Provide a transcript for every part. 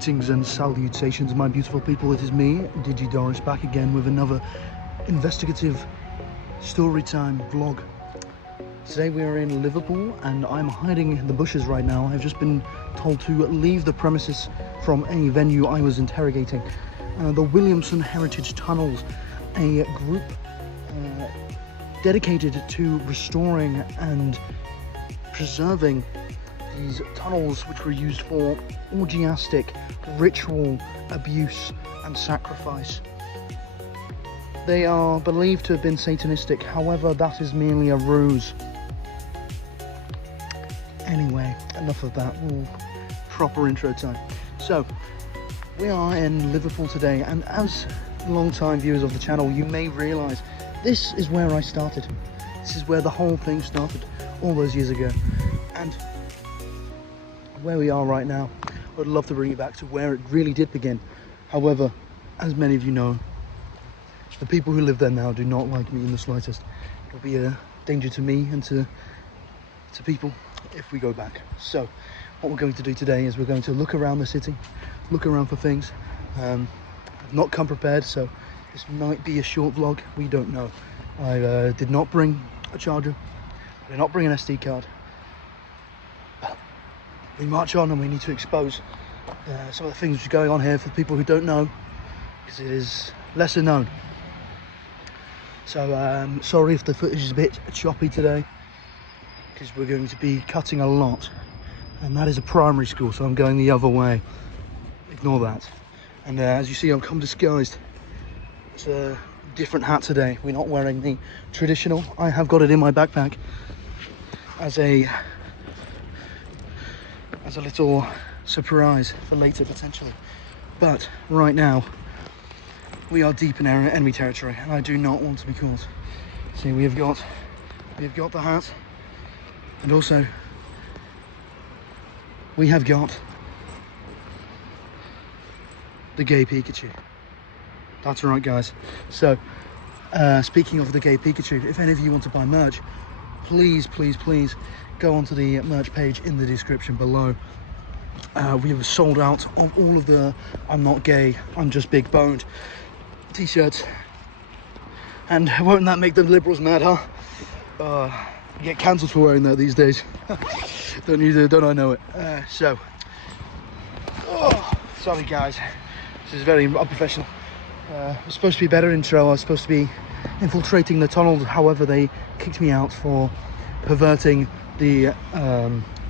Greetings and salutations, my beautiful people. It is me, Doris, back again with another investigative story time vlog. Today we are in Liverpool and I'm hiding in the bushes right now. I've just been told to leave the premises from a venue I was interrogating. The Williamson Heritage Tunnels, a group dedicated to restoring and preserving these tunnels which were used for orgiastic ritual abuse and sacrifice. They are believed to have been satanistic, however that is merely a ruse. Anyway, enough of that. Proper intro time. So we are in Liverpool today, and as long-time viewers of the channel you may realise this is where I started. This is where the whole thing started all those years ago, and where we are right now. I would love to bring you back to where it really did begin. However, as many of you know, the people who live there now do not like me in the slightest. It will be a danger to me and to people if we go back. So what we're going to do today is we're going to look around the city, look around for things. I've not come prepared, so this might be a short vlog, we don't know. I did not bring a charger, I did not bring an SD card. We march on and we need to expose some of the things which are going on here for the people who don't know, because it is lesser known. So sorry if the footage is a bit choppy today, because we're going to be cutting a lot, and that is a primary school, so I'm going the other way. Ignore that. And as you see, I've come disguised. It's a different hat today. We're not wearing the traditional. I have got it in my backpack as a little surprise for later potentially, but right now we are deep in our enemy territory and I do not want to be caught. See, we have got the hat, and also we have got the gay Pikachu. That's right, guys. So speaking of the gay Pikachu, if any of you want to buy merch, please go onto the merch page in the description below. We have sold out of all of the I'm not gay, I'm just big boned t-shirts, and won't that make the liberals mad, huh? You get cancelled for wearing that these days. don't I know it. Sorry guys, this is very unprofessional. It was supposed to be a better intro. I was supposed to be infiltrating the tunnels, however they kicked me out for perverting the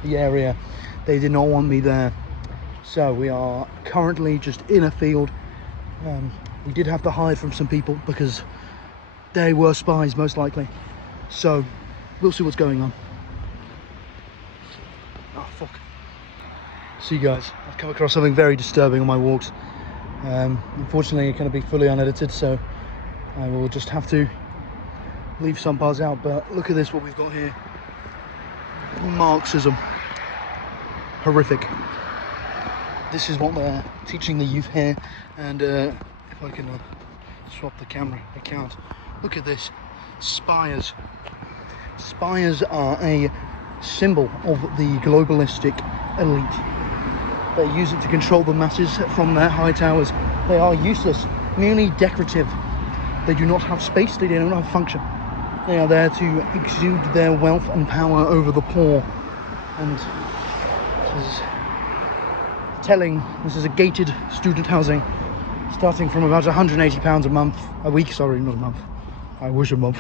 area. They did not want me there, so we are currently just in a field. We did have to hide from some people because they were spies most likely, so we'll see what's going on. Oh fuck. See guys, I've come across something very disturbing on my walks. Unfortunately it can be fully unedited, so I will just have to leave some parts out, but look at this, what we've got here. Marxism. Horrific. This is what they're teaching the youth here, and if I can swap the camera, I can't. Look at this. Spires. Spires are a symbol of the globalistic elite. They use it to control the masses from their high towers. They are useless, merely decorative. They do not have space, they don't have function. They are there to exude their wealth and power over the poor. And this is telling, this is a gated student housing starting from about £180 a week, sorry, not a month. I wish a month.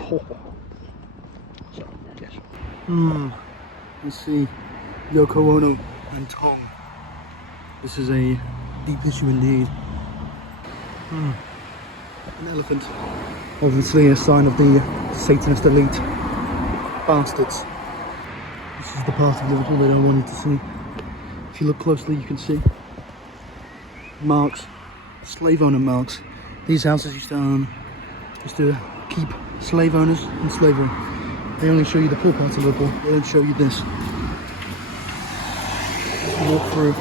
So, yes. Let's see, Yoko Ono and Tong. This is a deep issue indeed. An elephant. Obviously a sign of the Satanist elite. Bastards. This is the part of Liverpool they don't want you to see. If you look closely you can see marks, slave owner marks. These houses used to keep slave owners in slavery. They only show you the poor parts of Liverpool, they don't show you this. Walk through.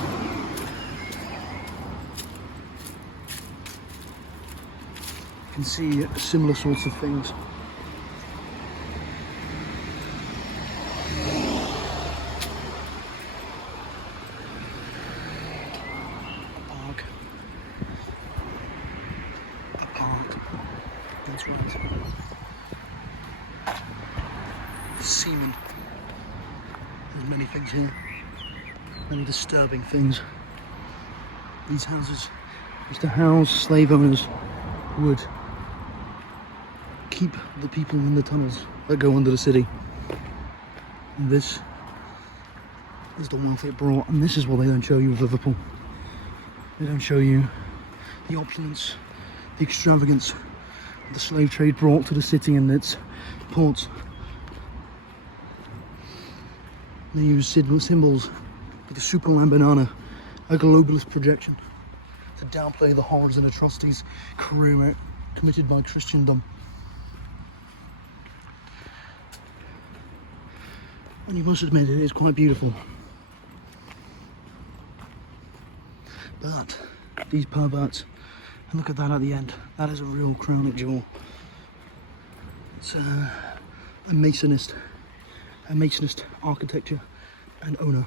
You can see similar sorts of things. That's right. Seamen. There's many things here. Many disturbing things. These houses used to house slave owners who would keep the people in the tunnels that go under the city. And this is the wealth it brought, and this is what they don't show you of Liverpool. They don't show you the opulence, the extravagance the slave trade brought to the city and its ports. They use symbols like the Superland banana, a globalist projection, to downplay the horrors and atrocities committed by Christendom. And you must admit, it is quite beautiful. But these perverts, and look at that at the end, that is a real crowning jewel. It's a masonist architecture and owner.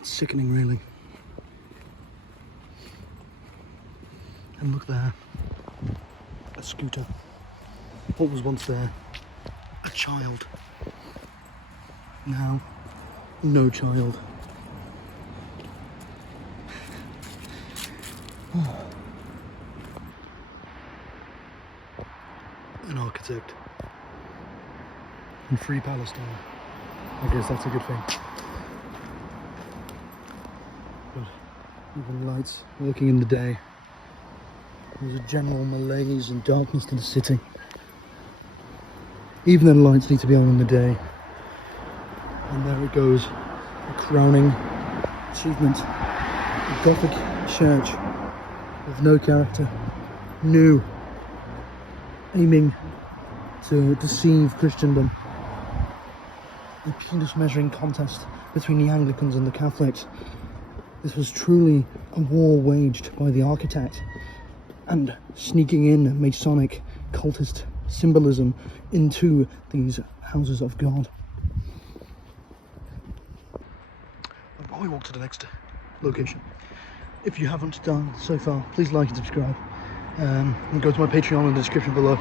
It's sickening, really. And look there, a scooter. What was once there? A child. Now, no child. Oh. An architect. And free Palestine. I guess that's a good thing. But even lights working in the day. There's a general malaise and darkness to the city. Even the lights need to be on in the day. And there it goes, a crowning achievement. A Gothic church with no character, new, aiming to deceive Christendom. A penis measuring contest between the Anglicans and the Catholics. This was truly a war waged by the architect, and sneaking in Masonic cultist symbolism into these houses of God. While we walk to the next location, if you haven't done so far, please like and subscribe, and go to my Patreon in the description below.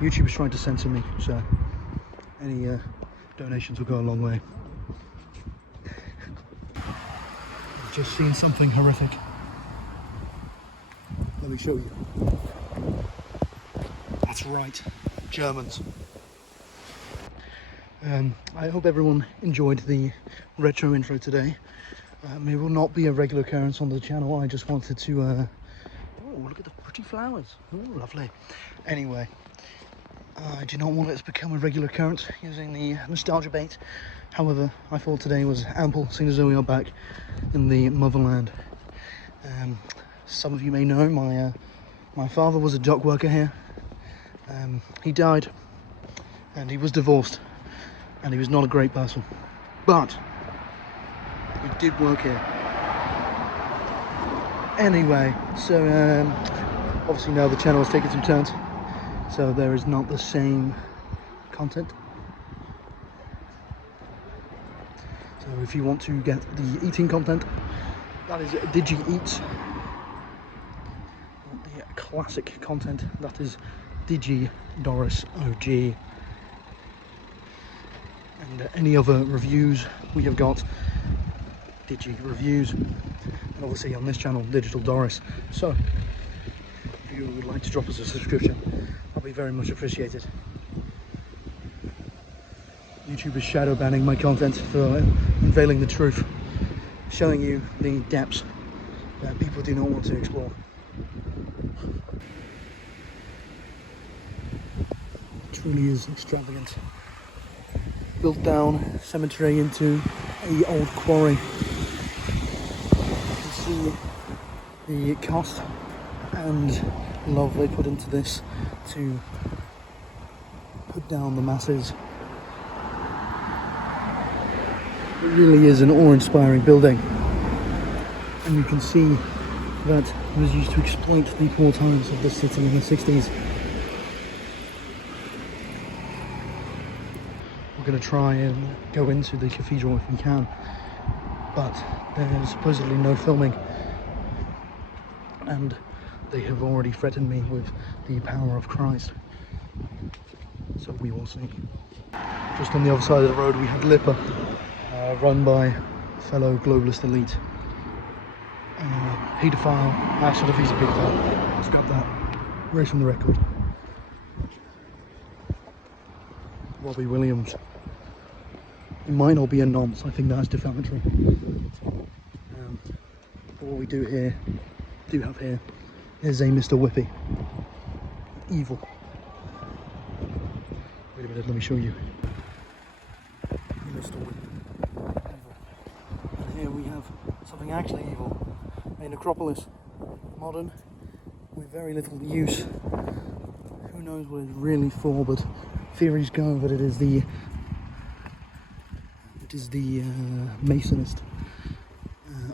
YouTube is trying to censor me, so any donations will go a long way. I've just seen something horrific. Let me show you. That's right, Germans. I hope everyone enjoyed the retro intro today. It will not be a regular occurrence on the channel. I just wanted to oh, look at the pretty flowers. Oh, lovely. Anyway, I do not want it to become a regular occurrence using the nostalgia bait. However, I thought today was ample, seeing as though we are back in the motherland. Some of you may know my father was a dock worker here. He died, and he was divorced, and he was not a great person, but he did work here. Anyway, so obviously now the channel has taken some turns, so there is not the same content. So if you want to get the eating content, that is Digi Eats. The classic content, that is Digi Doris OG. And any other reviews we have got, Digi Reviews, and obviously on this channel, Digital Doris. So if you would like to drop us a subscription, that'll be very much appreciated. YouTube is shadow banning my content for unveiling the truth, showing you the depths that people do not want to explore. It truly is extravagant. Built down cemetery into a old quarry. You can see the cost and love they put into this to put down the masses. It really is an awe-inspiring building, and you can see that it was used to exploit the poor times of the city in the 60s. We're going to try and go into the cathedral if we can, but there's supposedly no filming and they have already threatened me with the power of Christ. So we will see. Just on the other side of the road we had Lipper, run by fellow globalist elite. Paedophile, actually he's a paedophile. Let's grab that. Right from the record. Robbie Williams. It might not be a nonce, I think that's defamatory. What we do have here is a Mr. Whippy. Evil. Wait a minute, let me show you. Mr. Whippy. Evil. And here we have something actually evil. A necropolis. Modern, with very little use. Who knows what it's really for, but theories go that it is the masonist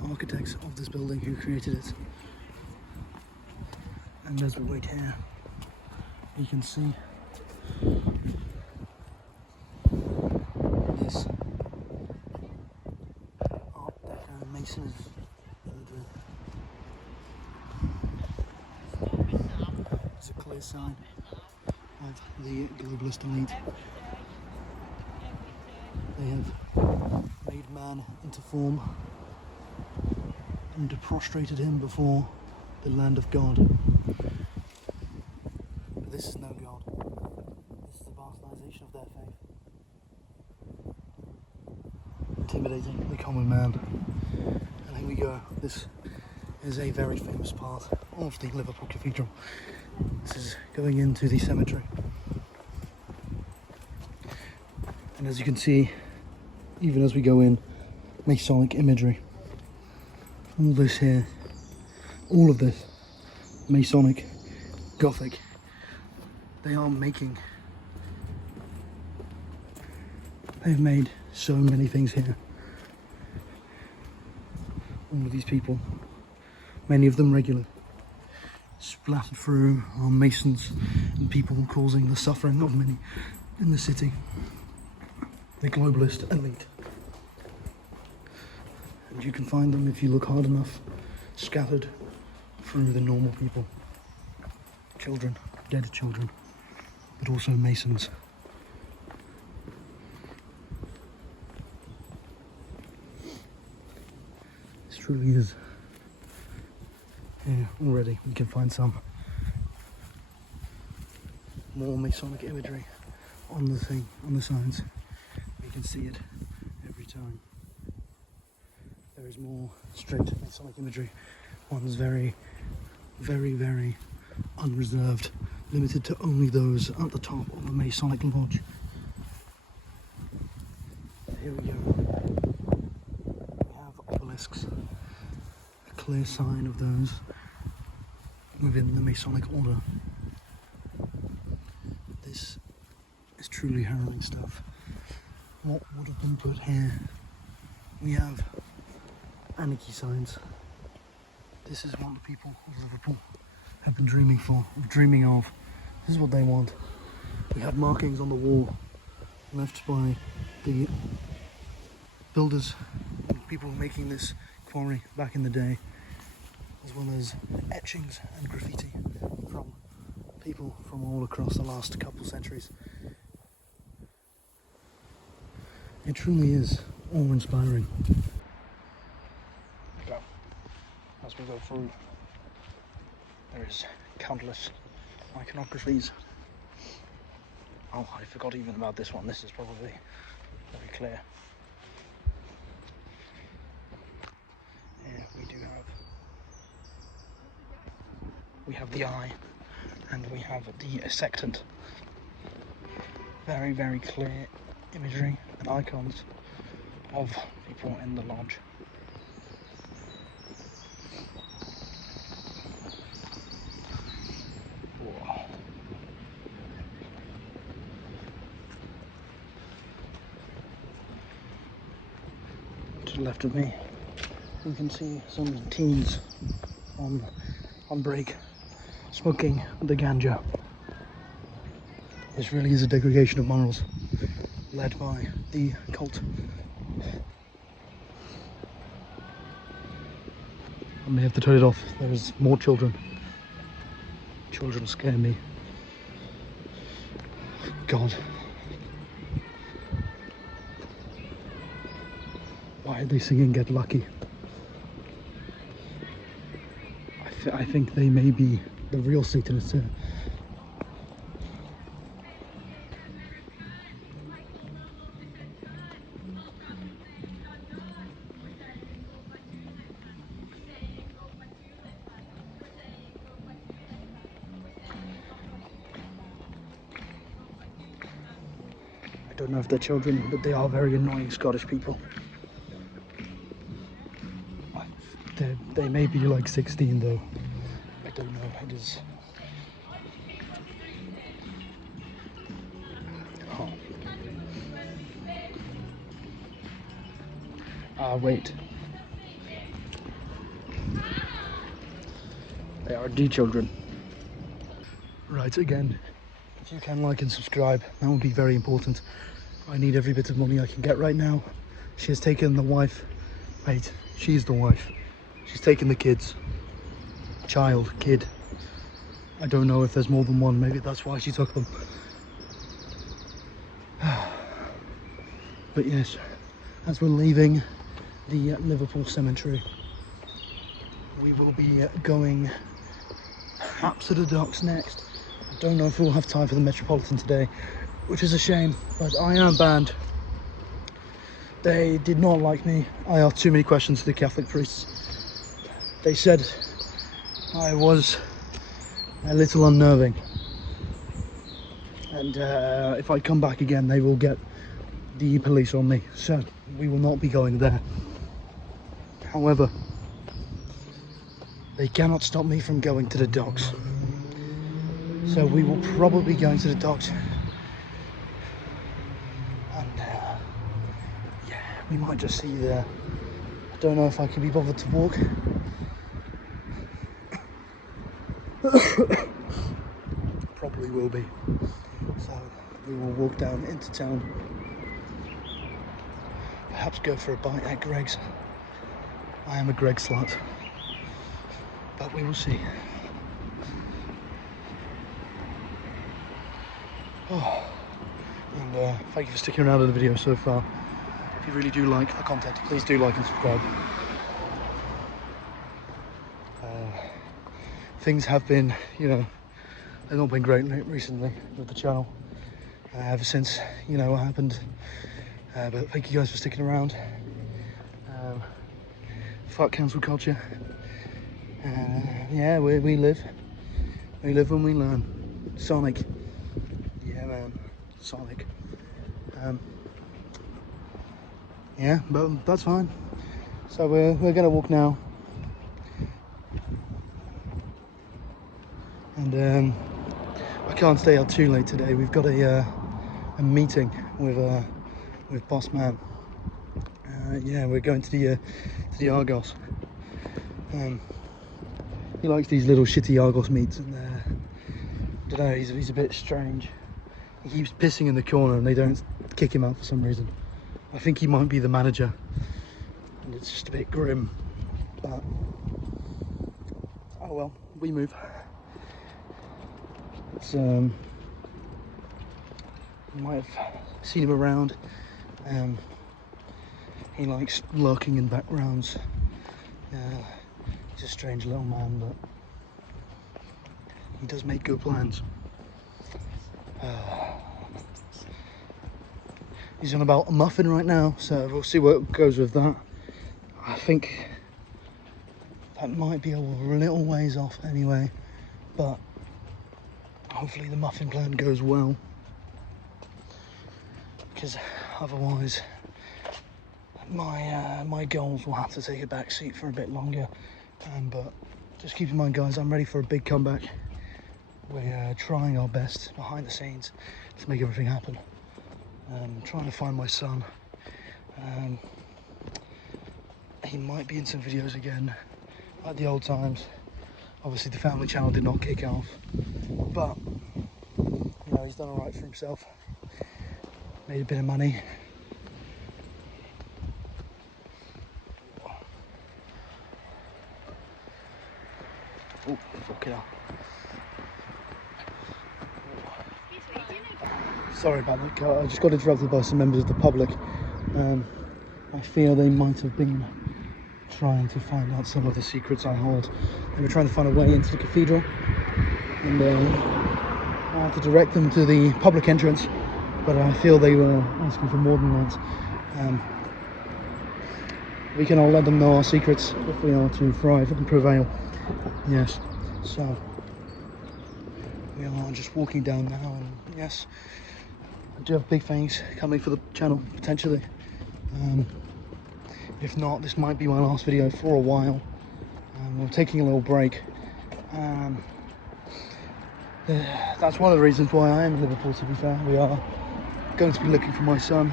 architects of this building who created it. And as we wait here, you can see this Art Deco masonry. It's a clear sign of the globalist elite. They have made man into form and prostrated him before the land of God. But this is no God. This is the bastardization of their faith. Intimidating the common man. And here we go. This is a very famous part of the Liverpool Cathedral. This is going into the cemetery. And as you can see, even as we go in, Masonic imagery. All this here, all of this, Masonic, Gothic, they've made so many things here. All of these people, many of them regular, splattered through are Masons and people causing the suffering of many in the city. The globalist elite. And you can find them if you look hard enough, scattered through the normal people. Children, dead children, but also Masons. This truly is. Here already we can find some more Masonic imagery on the thing, on the signs. You can see it every time. There is more straight Masonic imagery. One's very, very, very unreserved, limited to only those at the top of the Masonic lodge. Here we go. We have obelisks, a clear sign of those within the Masonic order. This is truly harrowing stuff. What would have been put here? We have anarchy signs. This is what the people of Liverpool have been dreaming of. This is what they want. We have markings on the wall left by the builders, people making this quarry back in the day, as well as etchings and graffiti from people from all across the last couple centuries. It truly is awe-inspiring. As we go through, there is countless iconographies. Oh, I forgot even about this one. This is probably very clear. Here we have the eye, and we have the sextant. Very, very clear imagery and icons of people in the lodge. Whoa. To the left of me, you can see some teens on break, smoking the ganja. This really is a degradation of morals, led by the cult. I may have to turn it off. There's more children. Children scare me. God. Why are they singing Get Lucky? I think they may be the real Satanists here. I don't know if they're children, but they are very annoying Scottish people. They may be like 16 though. I don't know. It is. Oh. Wait. They are D children. Right, again, if you can like and subscribe, that would be very important. I need every bit of money I can get right now. She has taken the wife. Wait, she's the wife. She's taken the kids. Kid. I don't know if there's more than one. Maybe that's why she took them. But yes, as we're leaving the Liverpool cemetery, we will be going perhaps to the docks next. I don't know if we'll have time for the Metropolitan today, which is a shame, but I am banned. They did not like me. I asked too many questions to the Catholic priests. They said I was a little unnerving, and if I come back again they will get the police on me, so we will not be going there. However, they cannot stop me from going to the docks, so we will probably be going to the docks, and yeah, we might just see you there. I don't know if I can be bothered to walk. Probably will be, so we will walk down into town, perhaps go for a bite at Greg's. I am a Greg slut, but we will see. Oh, and thank you for sticking around in the video so far. If you really do like the content, please do like and subscribe. Things have been, you know, they've not been great recently with the channel, ever since, you know, what happened. But thank you guys for sticking around. Fuck cancel culture. Yeah, we live when we learn. Sonic. Yeah, man. Sonic. Yeah, but that's fine. So we're gonna walk now. And I can't stay out too late today. We've got a meeting with boss man. Yeah, we're going to the Argos. He likes these little shitty Argos meets, and I don't know, he's a bit strange. He keeps pissing in the corner and they don't kick him out for some reason. I think he might be the manager, and it's just a bit grim, but oh well, we move. You might have seen him around. He likes lurking in backgrounds. He's a strange little man, but he does make good plans. He's on about a muffin right now, so we'll see what goes with that. I think that might be a little ways off anyway, but hopefully the muffin plan goes well, because otherwise my goals will have to take a back seat for a bit longer. But just keep in mind, guys, I'm ready for a big comeback. We're trying our best behind the scenes to make everything happen. Trying to find my son. He might be in some videos again, like the old times. Obviously the family channel did not kick off, but you know, he's done all right for himself. Made a bit of money. Oh, fuck it up. Sorry about that, car. I just got interrupted by some members of the public. I fear they might have been trying to find out some of the secrets I hold. They were trying to find a way into the cathedral, and I had to direct them to the public entrance, but I feel they were asking for more than that. We can all let them know our secrets if we are to thrive and prevail. Yes, so we are just walking down now, and yes, I do have big things coming for the channel, potentially. If not, this might be my last video for a while. We're taking a little break. That's one of the reasons why I am in Liverpool, to be fair. We are going to be looking for my son.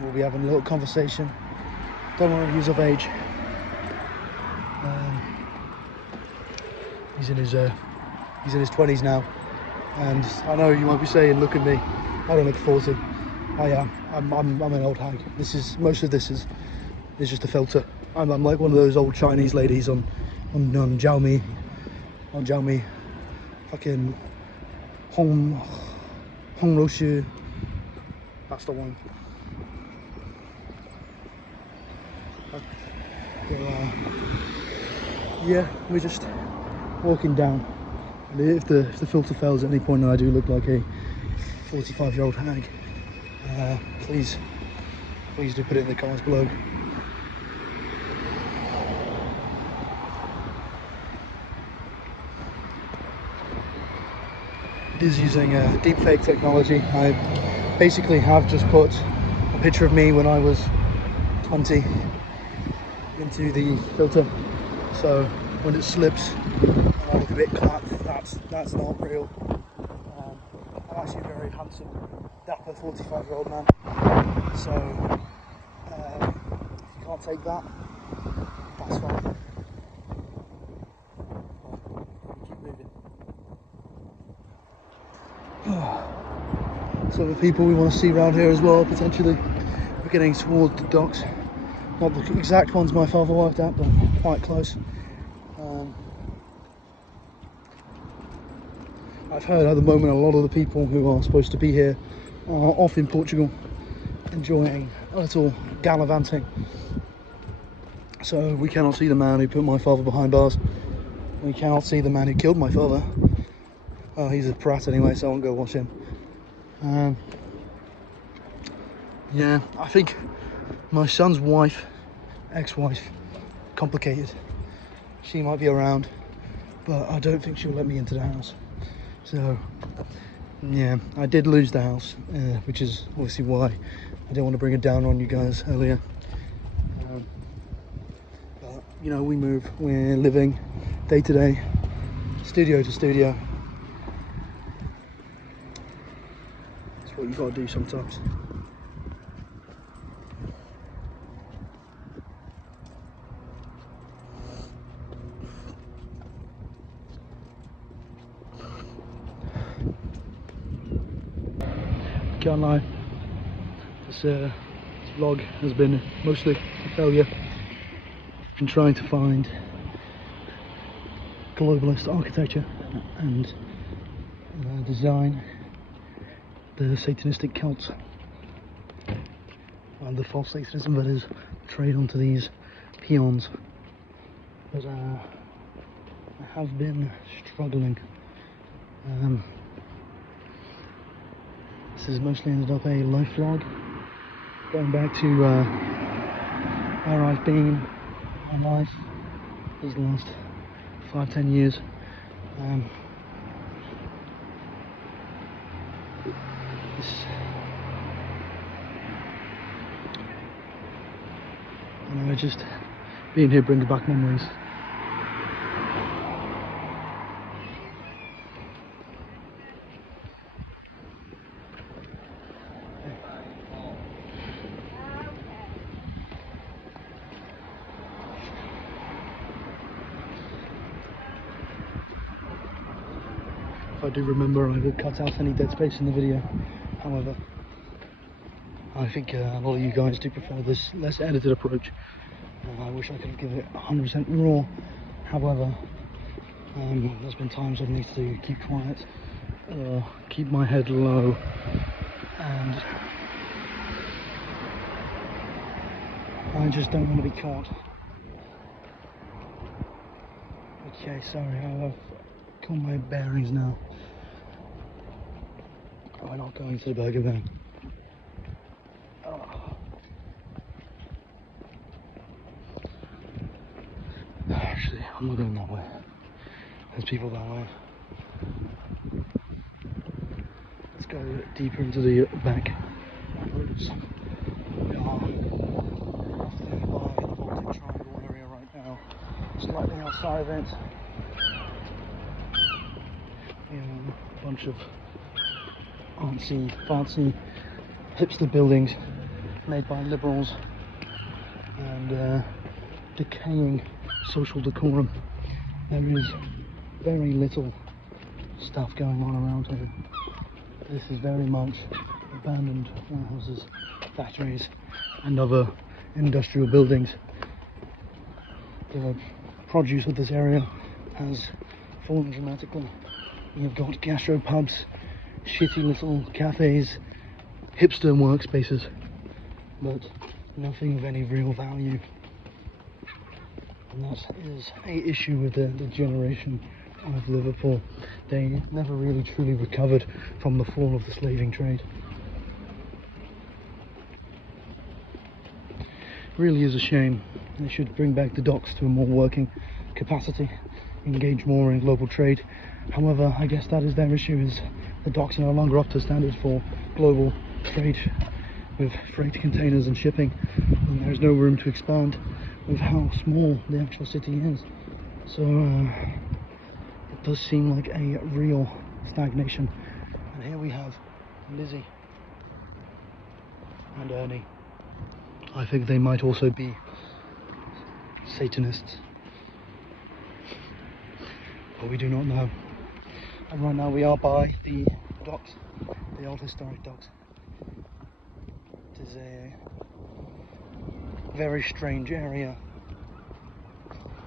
We'll be having a little conversation. Don't worry, he's of age. He's in his 20s now, and I know you might be saying, "Look at me, I don't look 40." I am. I'm an old hag. Most of this is just a filter. I'm like one of those old Chinese ladies on Xiaomi, fucking Hong Roshi. That's the one. Yeah, we're just walking down. And if the filter fails at any point and I do look like a 45-year-old hag, please do put it in the comments below. It is using deepfake technology. I basically have just put a picture of me when I was 20 into the filter, so when it slips and I look a bit clapped, that's not real. I'm actually a very handsome, dapper 45-year-old man, so if you can't take that, that's fine. Keep moving. Some of the people we want to see around here as well, potentially. We're getting towards the docks. Not the exact ones my father worked at, but quite close. I've heard at the moment a lot of the people who are supposed to be here are off in Portugal, enjoying a little gallivanting. So we cannot see the man who put my father behind bars. We cannot see the man who killed my father. Well, he's a prat anyway, so I won't go watch him. Yeah, I think my son's wife, ex-wife, complicated. She might be around, but I don't think she'll let me into the house. So, yeah, I did lose the house, which is obviously why I didn't want to bring it down on you guys earlier. But, you know, we move. We're living day to day, studio to studio. That's what you got to do sometimes. Can't lie, this vlog has been mostly a failure. I've been trying to find globalist architecture and design the satanistic cults and the false satanism that is portrayed onto these peons, but I have been struggling. This has mostly ended up a life vlog, going back to where I've been in my life these last 5-10 years. Just being here brings back memories. If I do remember, I will cut out any dead space in the video. However, I think a lot of you guys do prefer this less edited approach. I wish I could have given it 100% raw However, there's been times I've needed to keep quiet or keep my head low, and I just don't want to be caught. Okay, sorry, I've got my bearings now. We're not going to the burger van. Actually, I'm not going that way. There's people that way. Let's go deeper into the back roads. We are roughly by the Baltic Triangle area right now, slightly outside of it. We have a bunch of artsy, fancy, hipster buildings made by liberals and decaying social decorum. There is very little stuff going on around here. This is very much abandoned warehouses, factories and other industrial buildings. The produce of this area has fallen dramatically. You've got gastropubs, shitty little cafes, hipster workspaces, but nothing of any real value. And that is an issue with the generation of Liverpool. They never really truly recovered from the fall of the slaving trade. Really is a shame. They should bring back the docks to a more working capacity, engage more in global trade. However, I guess that is their issue, is the docks are no longer up to standards for global trade with freight containers and shipping, and there's no room to expand with how small the actual city is. So it does seem like a real stagnation. And here we have Lizzie and Ernie. I think they might also be Satanists, but we do not know. And right now we are by the docks, the old historic docks. It is a very strange area,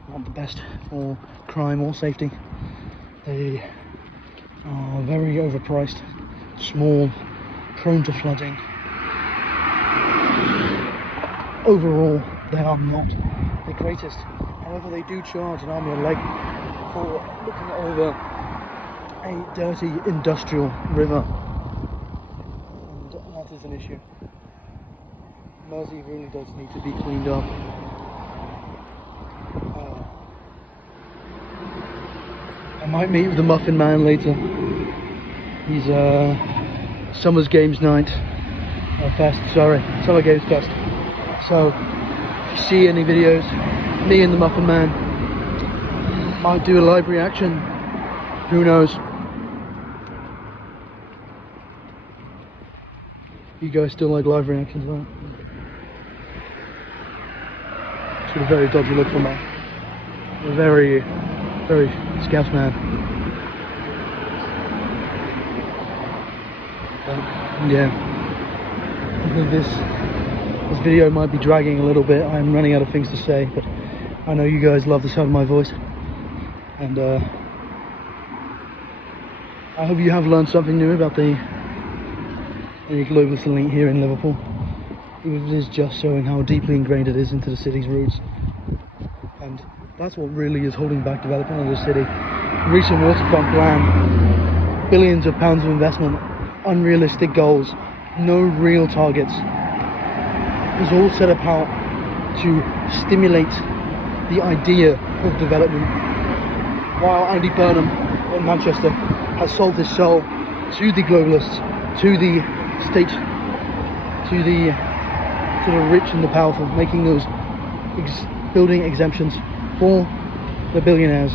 not the best for crime or safety. They are very overpriced, small, prone to flooding. Overall, they are not the greatest. However, they do charge an army of leg for looking over a dirty industrial river, and that is an issue. Mersey really does need to be cleaned up. I might meet with the Muffin Man later. He's Summer Games Fest. So if you see any videos, me and the Muffin Man might do a live reaction. Who knows? You guys still like live reactions, right? It's got a very dodgy look for me. A very scouse man. But, yeah, I think this video might be dragging a little bit. I'm running out of things to say, but I know you guys love the sound of my voice, and I hope you have learned something new about the globalist elite here in Liverpool. It is just showing how deeply ingrained it is into the city's roots, and that's what really is holding back development of the city. Recent waterfront plan, billions of pounds of investment, unrealistic goals, no real targets. It's all set about to stimulate the idea of development, while Andy Burnham in Manchester has sold his soul to the globalists, to the state, to the rich and the powerful, making those building exemptions for the billionaires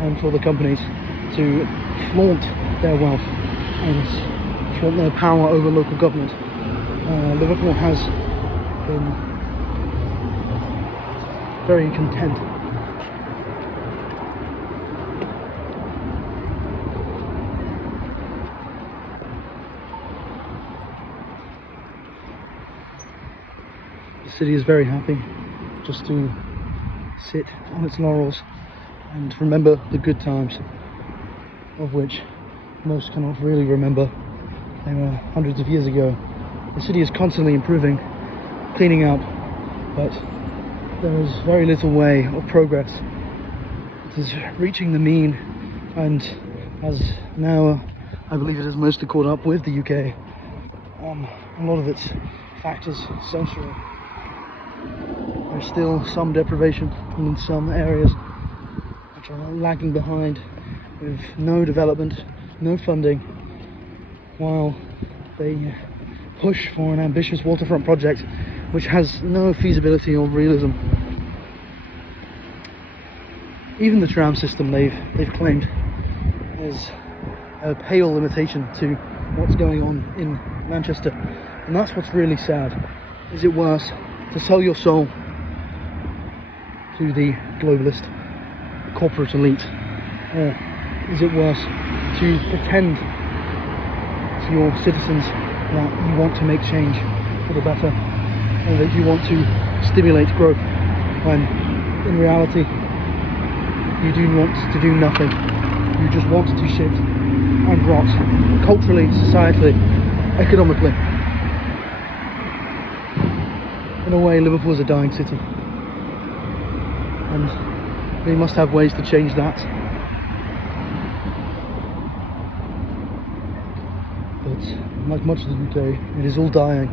and for the companies to flaunt their wealth and flaunt their power over local government. Liverpool has been very content. The city is very happy just to sit on its laurels and remember the good times, of which most cannot really remember. They were hundreds of years ago. The city is constantly improving, cleaning up, but there is very little way of progress. It is reaching the mean, and as now I believe it is mostly caught up with the UK on a lot of its factors socially. There's still some deprivation in some areas which are lagging behind, with no development, no funding, while they push for an ambitious waterfront project which has no feasibility or realism. Even the tram system they've claimed is a pale imitation to what's going on in Manchester, and that's what's really sad. Is it worse to sell your soul to the globalist corporate elite, or is it worse to pretend to your citizens that you want to make change for the better, or that you want to stimulate growth, when in reality you do want to do nothing? You just want to shit and rot, culturally, societally, economically. In a way, Liverpool is a dying city, and we must have ways to change that. But like much of the UK, it is all dying,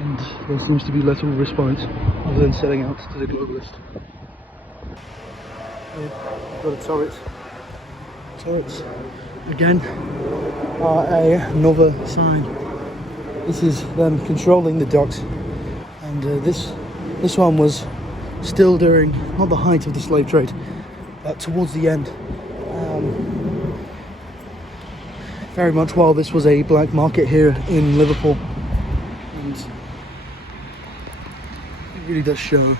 and there seems to be little response other than selling out to the globalist. We've got a turret. Turrets, again, are another sign. This is them controlling the docks, and this one was still during, not the height of the slave trade, but towards the end. Very much while this was a black market here in Liverpool, and it really does show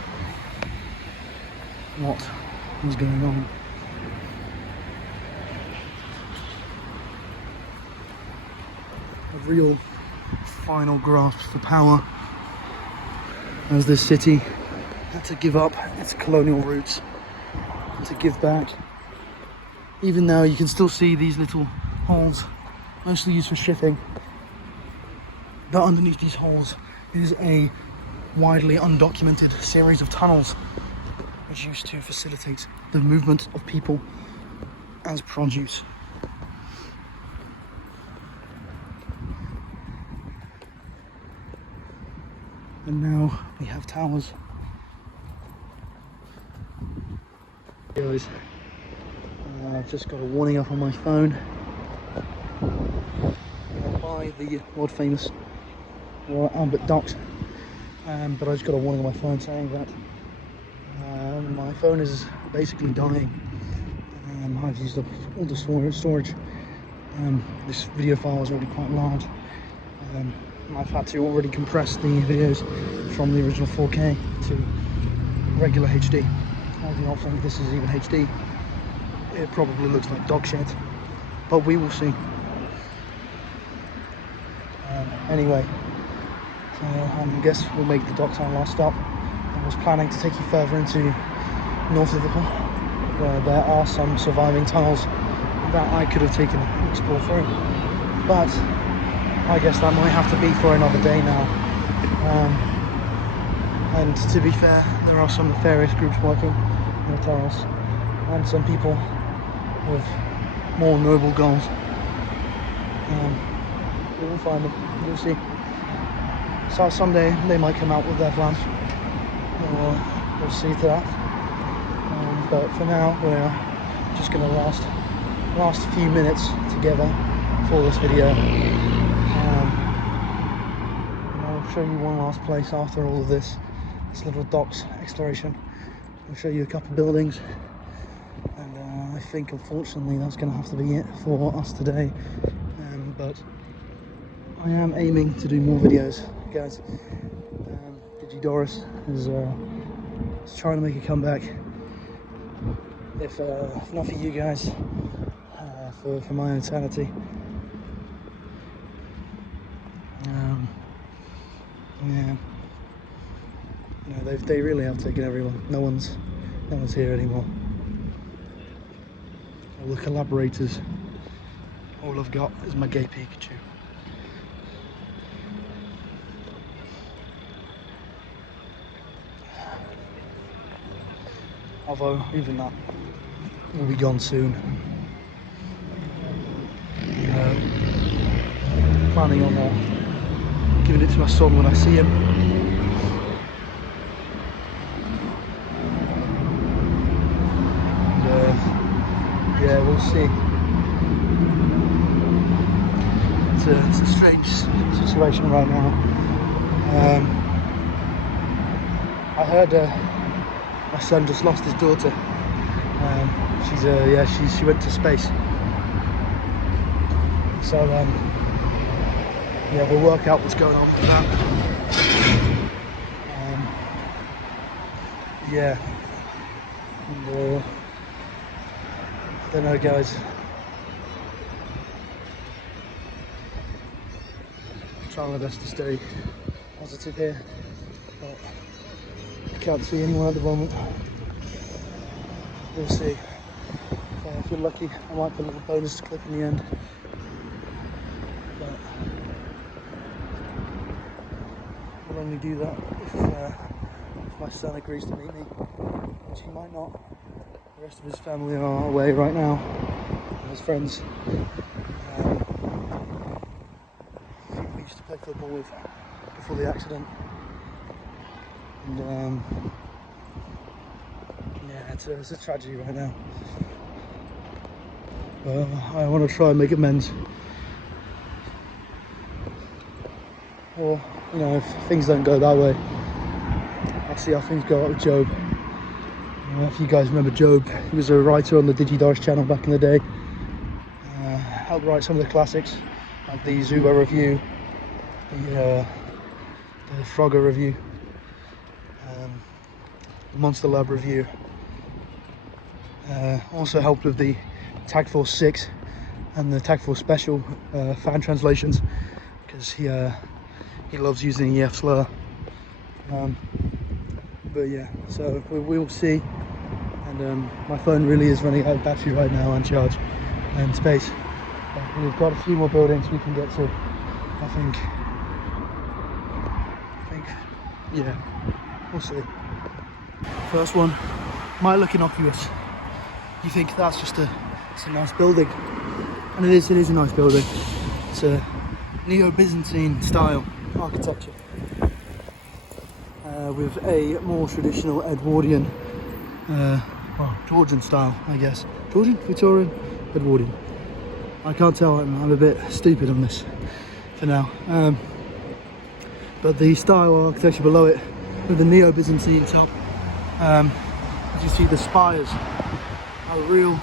what was going on. A real final grasp for power, as this city had to give up its colonial roots, to give back. Even now you can still see these little holes, mostly used for shipping, but underneath these holes is a widely undocumented series of tunnels which used to facilitate the movement of people as produce. And now we have towers. Guys, I've just got a warning up on my phone by the world famous Royal Albert Docks, but I just got a warning on my phone saying that my phone is basically dying. I've used up all the storage. This video file is already quite large. I've had to already compress the videos from the original 4K to regular HD. I do not think this is even HD. It probably looks like dog shit, but we will see. Anyway, so I guess we'll make the docks our last stop. I was planning to take you further into North Liverpool, where there are some surviving tunnels that I could have taken and explored through, but I guess that might have to be for another day now. And to be fair, there are some nefarious groups working in the tunnels, and some people with more noble goals. We will find them, you'll see. So someday they might come out with their plans. We'll see to that. But for now, we're just going to last a few minutes together for this video. And I'll show you one last place after all of this little docks exploration. I'll show you a couple of buildings, and I think unfortunately that's going to have to be it for us today. But I am aiming to do more videos, guys. Doris is trying to make a comeback. If not for you guys, for my own sanity. Yeah, you know, they really have taken everyone. No one's here anymore. all the collaborators. All I've got is my gay Pikachu. Although even that will be gone soon. Planning on giving it to my son when I see him. And, yeah, we'll see. It's a strange situation right now. I heard my son just lost his daughter. She went to space. So yeah, we'll work out what's going on with that. Yeah, and, I don't know, guys. I'm trying my best to stay positive here, but I can't see anyone at the moment. We'll see. If you're lucky, I might put a little bonus clip in the end. But I'll only do that if my son agrees to meet me, which he might not. The rest of his family are away right now, and his friends. People we used to play football with before the accident. And yeah, it's a tragedy right now. But I want to try and make amends. Or, you know, if things don't go that way, I'll see how things go out with Job. If you guys remember Job, he was a writer on the doris channel back in the day. Helped write some of the classics, like the Zuba review, the Frogger review, the Monster Lab review. Also helped with the Tag Force 6 and the Tag Force Special fan translations, because he loves using the EF slur. But yeah, so we will see. And my phone really is running out of battery right now and charge and space. But we've got a few more buildings we can get to. I think yeah, we'll see. First one might look innocuous. You think that's just it's a nice building, and it is a nice building. It's a Neo-Byzantine style architecture with a more traditional Edwardian, Georgian style, I guess. Georgian, Victorian, Edwardian. I can't tell. I'm a bit stupid on this for now. But the style architecture below it, with the Neo-Byzantine top, as you see, the spires are a real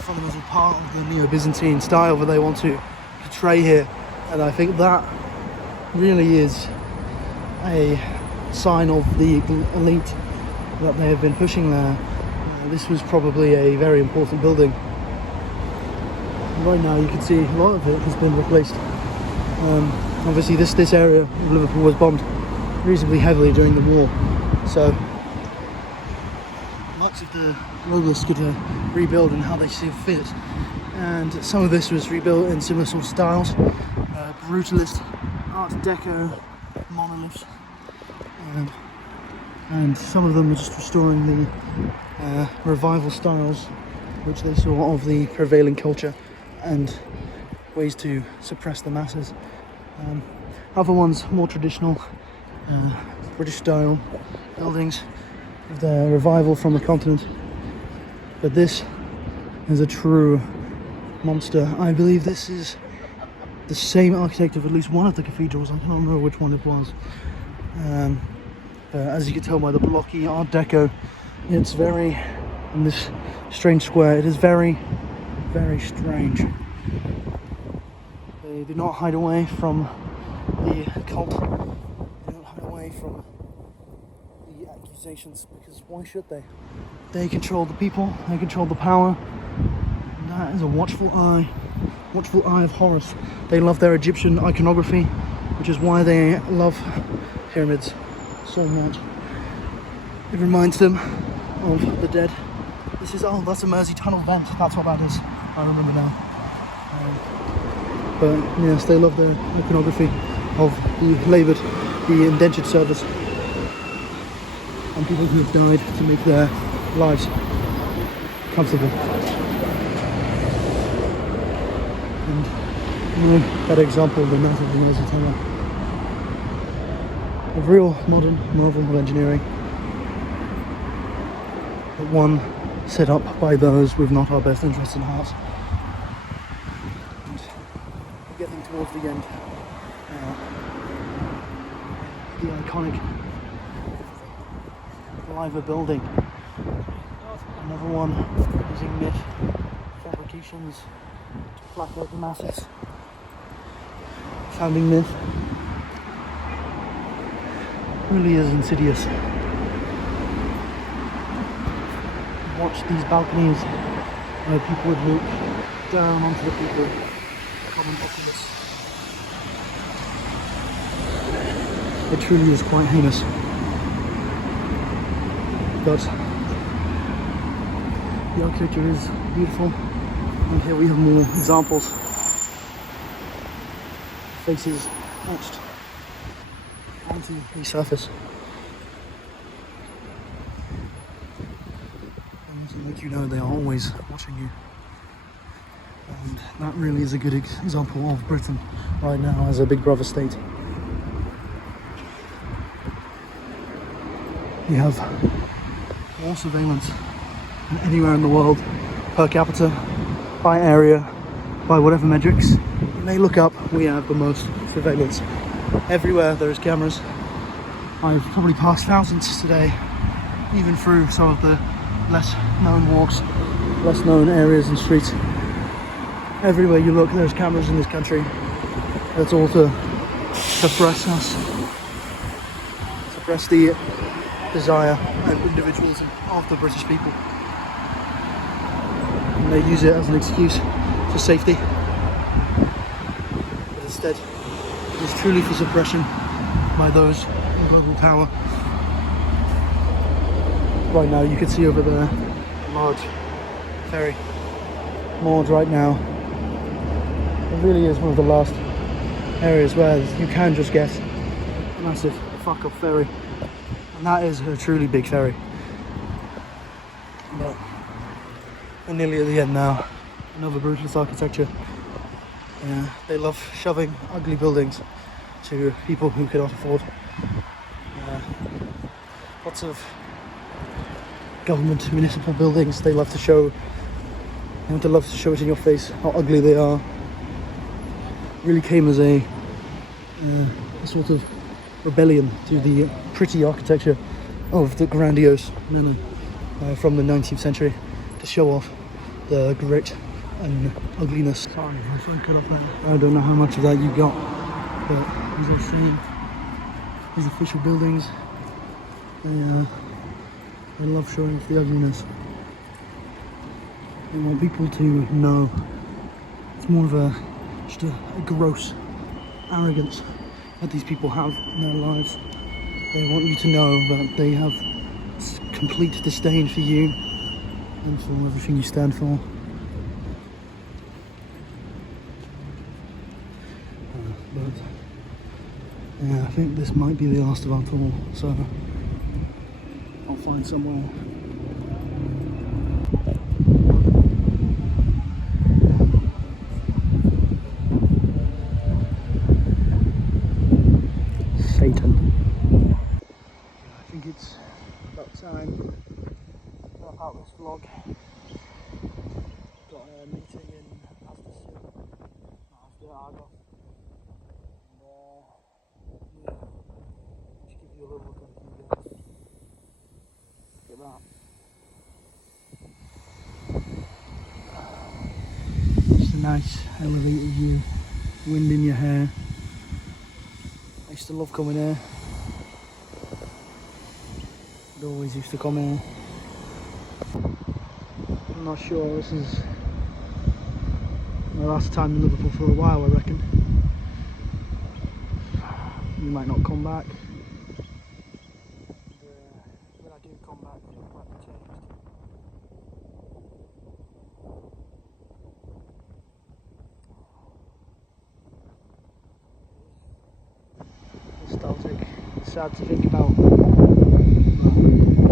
fundamental part of the Neo-Byzantine style that they want to portray here, and I think that really is a sign of the elite that they have been pushing there. This was probably a very important building. Right now you can see a lot of it has been replaced. Obviously this area of Liverpool was bombed reasonably heavily during the war, so lots of the globalists could rebuild and how they see fit, and some of this was rebuilt in similar sort of styles, brutalist, Art Deco, monoliths, and some of them were just restoring the revival styles which they saw of the prevailing culture and ways to suppress the masses. Other ones more traditional, British style buildings with the revival from the continent, but this is a true monster. I believe this is the same architect of at least one of the cathedrals. I can't remember which one it was. As you can tell by the blocky Art Deco, it's very, in this strange square, it is very, very strange. They do not hide away from the cult. They don't hide away from the accusations, because why should they? They control the people, they control the power. And that is a watchful eye of Horus. They love their Egyptian iconography, which is why they love pyramids so much. It reminds them of the dead, This is, oh, that's a Mersey tunnel vent. That's what that is. I remember now. But yes, they love the iconography of the laboured, the indentured servers, and people who have died to make their lives comfortable. And that example of the math of the Mersey tunnel. A real modern marvel of engineering. But one set up by those with not our best interests in heart. And we're getting towards the end. The iconic Liver building. Another one using myth fabrications to placate the masses. Founding myth really is insidious. Watch these balconies where people would look down onto the people, common populace. It truly is quite heinous. But the architecture is beautiful, and here we have more examples. Faces etched onto the surface. And like you know, they are always watching you. And that really is a good example of Britain right now as a big brother state. You have more surveillance than anywhere in the world, per capita, by area, by whatever metrics. You may look up, we have the most surveillance. Everywhere there is cameras. I've probably passed thousands today, even through some of the less known walks, less known areas and streets. Everywhere you look, there's cameras in this country. That's all to suppress us, suppress the desire and individualism of the British people. And they use it as an excuse for safety. But instead, it is truly for suppression by those in global power. Right now, you can see over there a large ferry moored right now. It really is one of the last areas where you can just get a massive fuck-up ferry. And that is a truly big ferry. But we're nearly at the end now. Another brutalist architecture. They love shoving ugly buildings to people who cannot afford. Lots of government, municipal buildings, they love to show it in your face how ugly they are. Really came as a sort of rebellion to the pretty architecture of the grandiose manor from the 19th century to show off the grit and ugliness. Sorry, I'm trying to cut off that. I don't know how much of that you got, but as I was saying, these official buildings, they love showing off the ugliness. They want people to know. It's more of just a gross arrogance that these people have in their lives. They want you to know that they have complete disdain for you and for everything you stand for. But yeah, I think this might be the last of our tour, so I'll find somewhere. Satan. I think it's about time to wrap out this vlog. Got a meeting in after Argo. And just give you a little look at the guys. Look at that. Just a nice elevated view. Wind in your hair. I used to love coming here. I'd always used to come here. I'm not sure, this is my last time in Liverpool for a while, I reckon. You might not come back. And, when I do come back, I feel quite changed. sad to think about.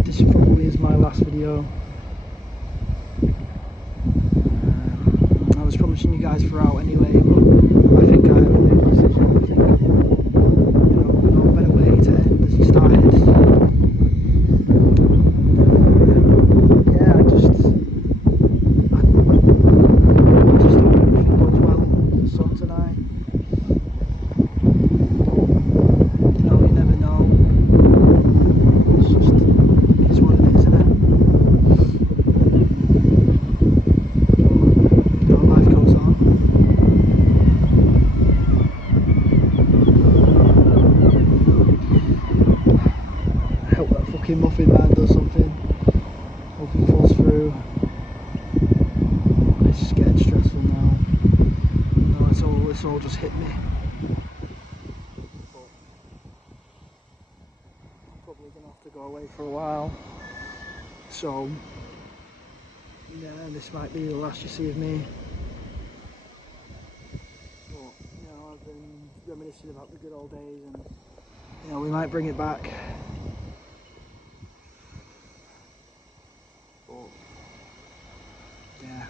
This probably is my last video. I was promising you guys throughout anyway, but I think I have a new decision. I think, you know, no better way to end as you started. Yeah, I just hope everything goes well in the sun tonight. You know, you never know. It's just, it is what it is, isn't it? You know, life goes on. I hope that fucking muffin man does something. Hope he falls through. It's just getting stressful now. No, it's all just hit me. But I'm probably gonna have to go away for a while. So yeah, this might be the last you see of me. But you know, I've been reminiscing about the good old days, and you know, we might bring it back. But yeah.